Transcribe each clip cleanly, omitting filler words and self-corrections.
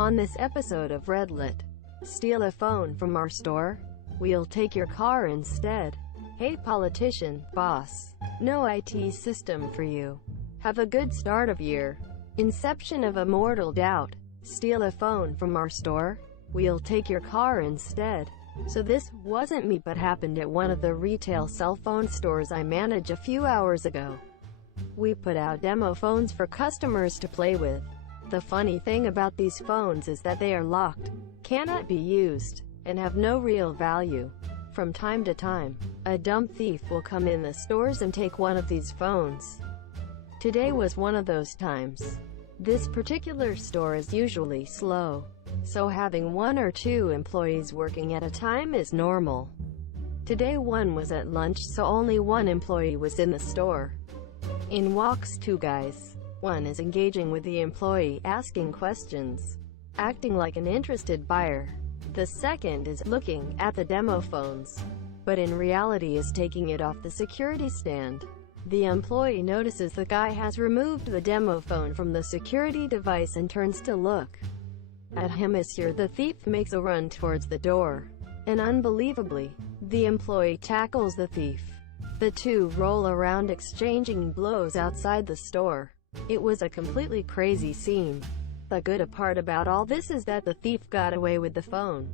On this episode of Redlit, steal a phone from our store? We'll take your car instead. Hey politician, boss. No IT system for you. Have a good start of year. Inception of a mortal doubt. Steal a phone from our store? We'll take your car instead. So this wasn't me but happened at one of the retail cell phone stores I manage a few hours ago. We put out demo phones for customers to play with. The funny thing about these phones is that they are locked, cannot be used, and have no real value. From time to time, a dumb thief will come in the stores and take one of these phones. Today was one of those times. This particular store is usually slow, so having one or two employees working at a time is normal. Today one was at lunch, so only one employee was in the store. In walks two guys. One is engaging with the employee, asking questions, acting like an interested buyer. The second is looking at the demo phones, but in reality is taking it off the security stand. The employee notices the guy has removed the demo phone from the security device and turns to look at him. As here, the thief makes a run towards the door, and unbelievably, the employee tackles the thief. The two roll around exchanging blows outside the store. It was a completely crazy scene. The good part about all this is that the thief got away with the phone,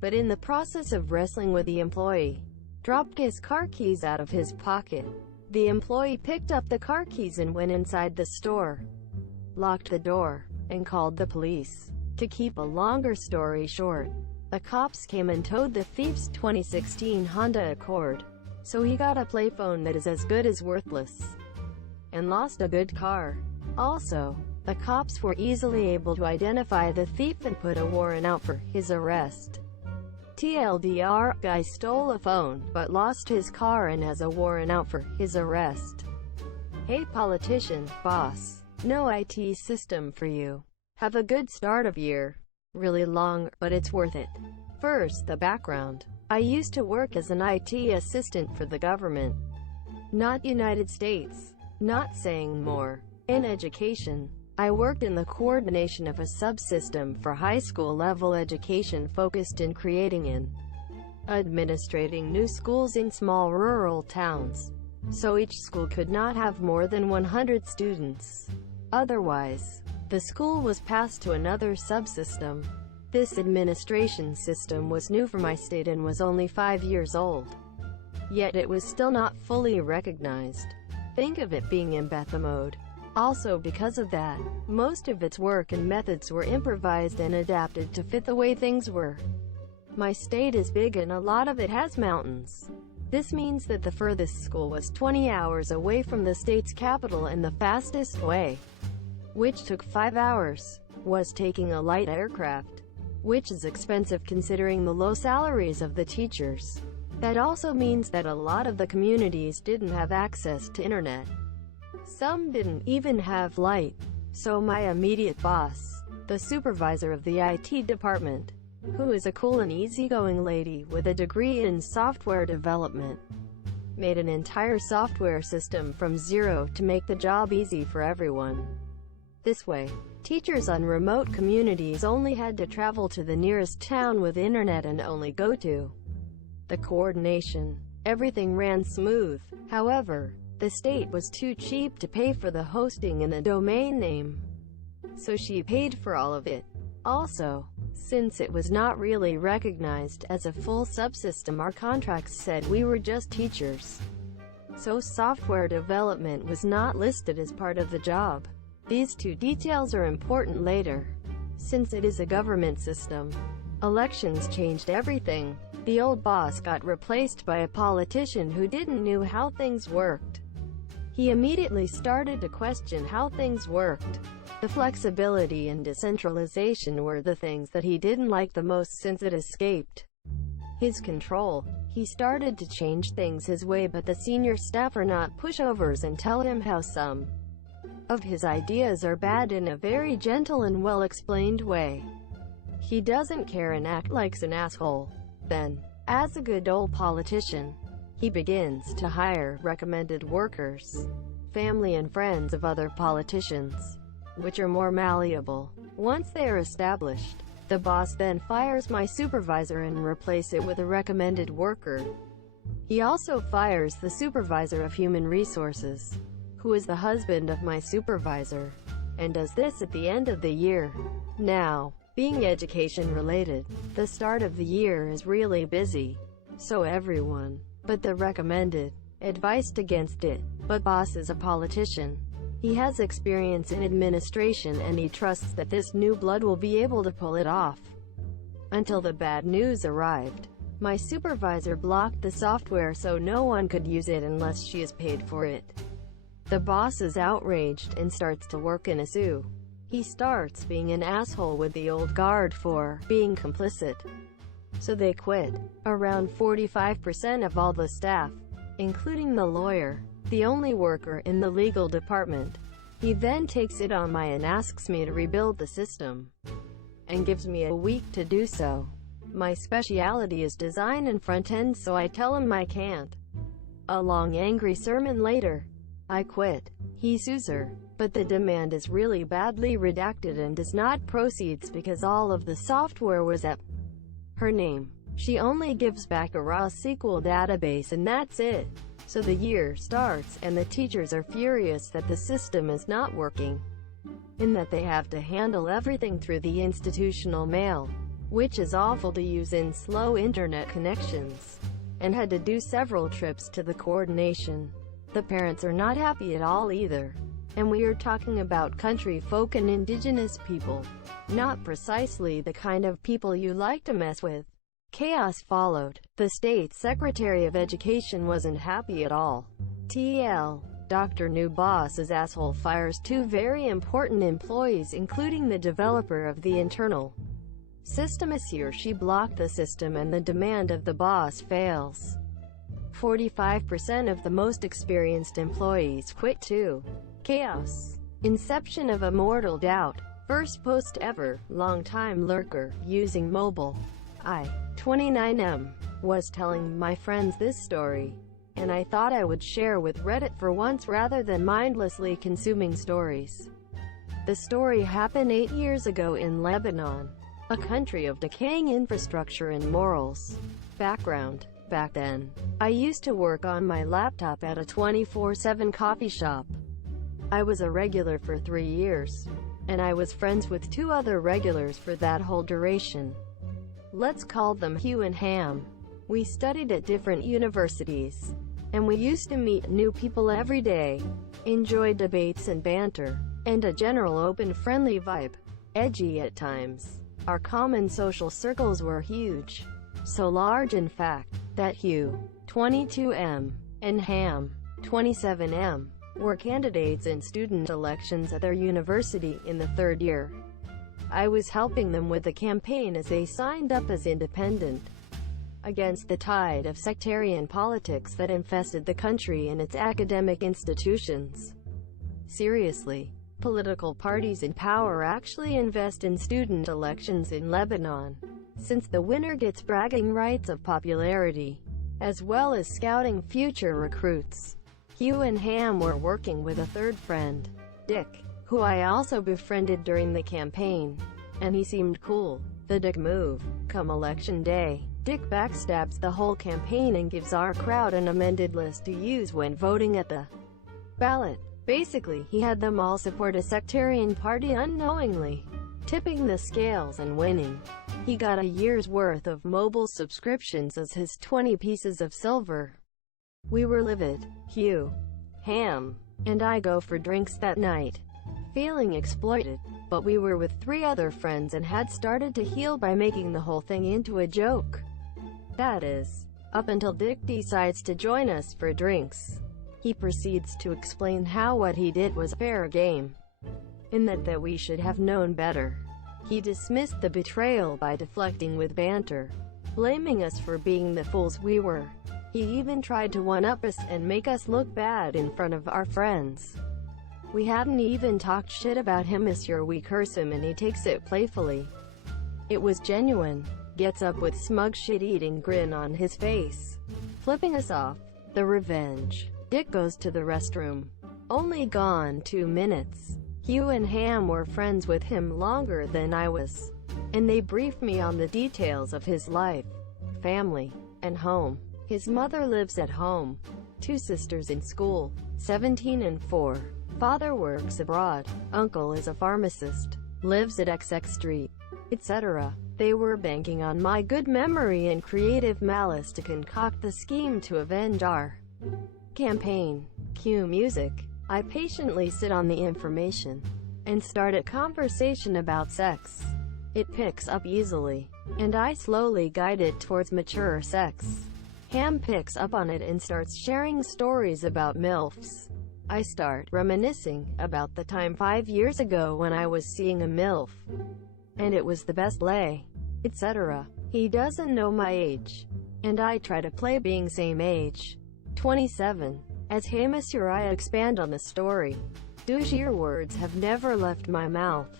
but in the process of wrestling with the employee, dropped his car keys out of his pocket. The employee picked up the car keys and went inside the store, locked the door, and called the police. To keep a longer story short, the cops came and towed the thief's 2016 Honda Accord, so he got a play phone that is as good as worthless, and lost a good car. Also, the cops were easily able to identify the thief and put a warrant out for his arrest. TLDR, guy stole a phone, but lost his car and has a warrant out for his arrest. Hey politician, boss. No IT system for you. Have a good start of year. Really long, but it's worth it. First, the background. I used to work as an IT assistant for the government. Not United States. Not saying more. In education, I worked in the coordination of a subsystem for high school level education focused in creating and administrating new schools in small rural towns, so each school could not have more than 100 students. Otherwise, the school was passed to another subsystem. This administration system was new for my state and was only 5 years old. Yet it was still not fully recognized. Think of it being in beta mode. Also because of that, most of its work and methods were improvised and adapted to fit the way things were. My state is big and a lot of it has mountains. This means that the furthest school was 20 hours away from the state's capital, and the fastest way, which took 5 hours, was taking a light aircraft, which is expensive considering the low salaries of the teachers. That also means that a lot of the communities didn't have access to internet. Some didn't even have light. So my immediate boss, the supervisor of the IT department, who is a cool and easygoing lady with a degree in software development, made an entire software system from zero to make the job easy for everyone. This way, teachers on remote communities only had to travel to the nearest town with internet and only go to the coordination. Everything ran smooth. However, the state was too cheap to pay for the hosting and the domain name, so she paid for all of it. Also, since it was not really recognized as a full subsystem, our contracts said we were just teachers, so software development was not listed as part of the job. These two details are important later, since it is a government system. Elections changed everything. The old boss got replaced by a politician who didn't know how things worked. He immediately started to question how things worked. The flexibility and decentralization were the things that he didn't like the most, since it escaped his control. He started to change things his way, but the senior staff are not pushovers and tell him how some of his ideas are bad in a very gentle and well-explained way. He doesn't care and acts like an asshole. Then, as a good old politician, he begins to hire recommended workers, family and friends of other politicians, which are more malleable. Once they are established, the boss then fires my supervisor and replaces it with a recommended worker. He also fires the supervisor of human resources, who is the husband of my supervisor, and does this at the end of the year. Now, being education related, the start of the year is really busy, so everyone, but the recommended, advised against it. But boss is a politician. He has experience in administration and he trusts that this new blood will be able to pull it off. Until the bad news arrived. My supervisor blocked the software so no one could use it unless she is paid for it. The boss is outraged and starts to work in a sue. He starts being an asshole with the old guard for being complicit. So they quit. Around 45% of all the staff, including the lawyer, the only worker in the legal department. He then takes it on my and asks me to rebuild the system, and gives me a week to do so. My specialty is design and front-end, so I tell him I can't. A long angry sermon later, I quit. He sues her, but the demand is really badly redacted and does not proceed because all of the software was at her name. She only gives back a raw SQL database and that's it. So the year starts and the teachers are furious that the system is not working, in that they have to handle everything through the institutional mail, which is awful to use in slow internet connections, and had to do several trips to the coordination. The parents are not happy at all either. And we are talking about country folk and indigenous people, not precisely the kind of people you like to mess with. Chaos followed. The state secretary of education wasn't happy at all. TL. Dr. New Boss's asshole fires two very important employees, including the developer of the internal system, as he or she blocked the system and the demand of the boss fails. 45% of the most experienced employees quit too. Chaos. Inception of Immortal Doubt. First post ever. Long-time lurker. Using mobile. I, 29M, was telling my friends this story, and I thought I would share with Reddit for once rather than mindlessly consuming stories. The story happened 8 years ago in Lebanon, a country of decaying infrastructure and morals. Background. Back then, I used to work on my laptop at a 24/7 coffee shop. I was a regular for 3 years, and I was friends with 2 other regulars for that whole duration. Let's call them Hugh and Ham. We studied at different universities, and we used to meet new people every day, enjoy debates and banter, and a general open friendly vibe. Edgy at times. Our common social circles were huge. So large in fact, that Hugh, 22M, and Ham, 27M, were candidates in student elections at their university in the 3rd year. I was helping them with the campaign as they signed up as independent, against the tide of sectarian politics that infested the country and its academic institutions. Seriously, political parties in power actually invest in student elections in Lebanon, since the winner gets bragging rights of popularity, as well as scouting future recruits. Hugh and Ham were working with a third friend, Dick, who I also befriended during the campaign, and he seemed cool. The Dick move. Come election day, Dick backstabs the whole campaign and gives our crowd an amended list to use when voting at the ballot. Basically, he had them all support a sectarian party unknowingly, tipping the scales and winning. He got a year's worth of mobile subscriptions as his 20 pieces of silver. We were livid. Hugh, Ham, and I go for drinks that night, feeling exploited, but we were with 3 other friends and had started to heal by making the whole thing into a joke. That is, up until Dick decides to join us for drinks. He proceeds to explain how what he did was fair game, in that we should have known better. He dismissed the betrayal by deflecting with banter, blaming us for being the fools we were. He even tried to one-up us and make us look bad in front of our friends. We hadn't even talked shit about him as sure we curse him and he takes it playfully. It was genuine. Gets up with smug shit-eating grin on his face, flipping us off. The revenge. Dick goes to the restroom. Only gone 2 minutes. Hugh and Ham were friends with him longer than I was, and they briefed me on the details of his life, family, and home. His mother lives at home, 2 sisters in school, 17 and 4. Father works abroad, uncle is a pharmacist, lives at XX Street, etc. They were banking on my good memory and creative malice to concoct the scheme to avenge our campaign. Cue music. I patiently sit on the information and start a conversation about sex. It picks up easily, and I slowly guide it towards mature sex. Ham picks up on it and starts sharing stories about MILFs. I start reminiscing about the time 5 years ago when I was seeing a MILF, and it was the best lay, etc. He doesn't know my age, and I try to play being same age, 27. As Hamus Uriah expand on the story, douchier words have never left my mouth,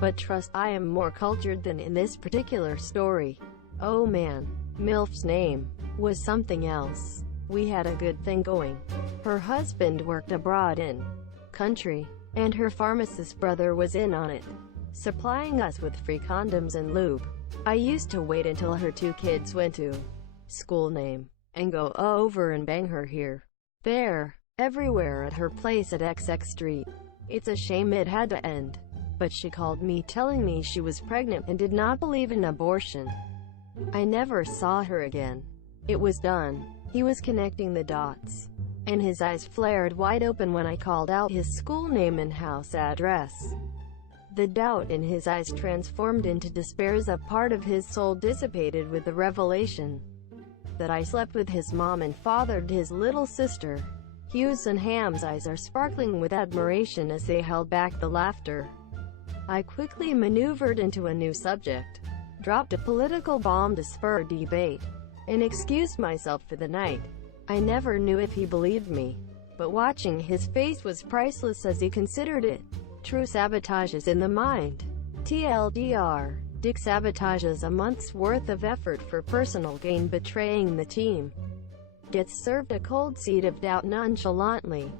but trust I am more cultured than in this particular story. Oh man, MILF's name was something else. We had a good thing going. Her husband worked abroad in country, and her pharmacist brother was in on it, supplying us with free condoms and lube. I used to wait until her 2 kids went to school and go over and bang her here, there, everywhere at her place at XX Street. It's a shame it had to end, but she called me telling me she was pregnant and did not believe in abortion. I never saw her again. It was done. He was connecting the dots, and his eyes flared wide open when I called out his school name and house address. The doubt in his eyes transformed into despair as a part of his soul dissipated with the revelation that I slept with his mom and fathered his little sister. Hugh's and Ham's eyes are sparkling with admiration as they held back the laughter. I quickly maneuvered into a new subject, dropped a political bomb to spur debate, and excused myself for the night. I never knew if he believed me, but watching his face was priceless as he considered it. True sabotage is in the mind. TLDR, Dick sabotages a month's worth of effort for personal gain, betraying the team. Gets served a cold seed of doubt nonchalantly.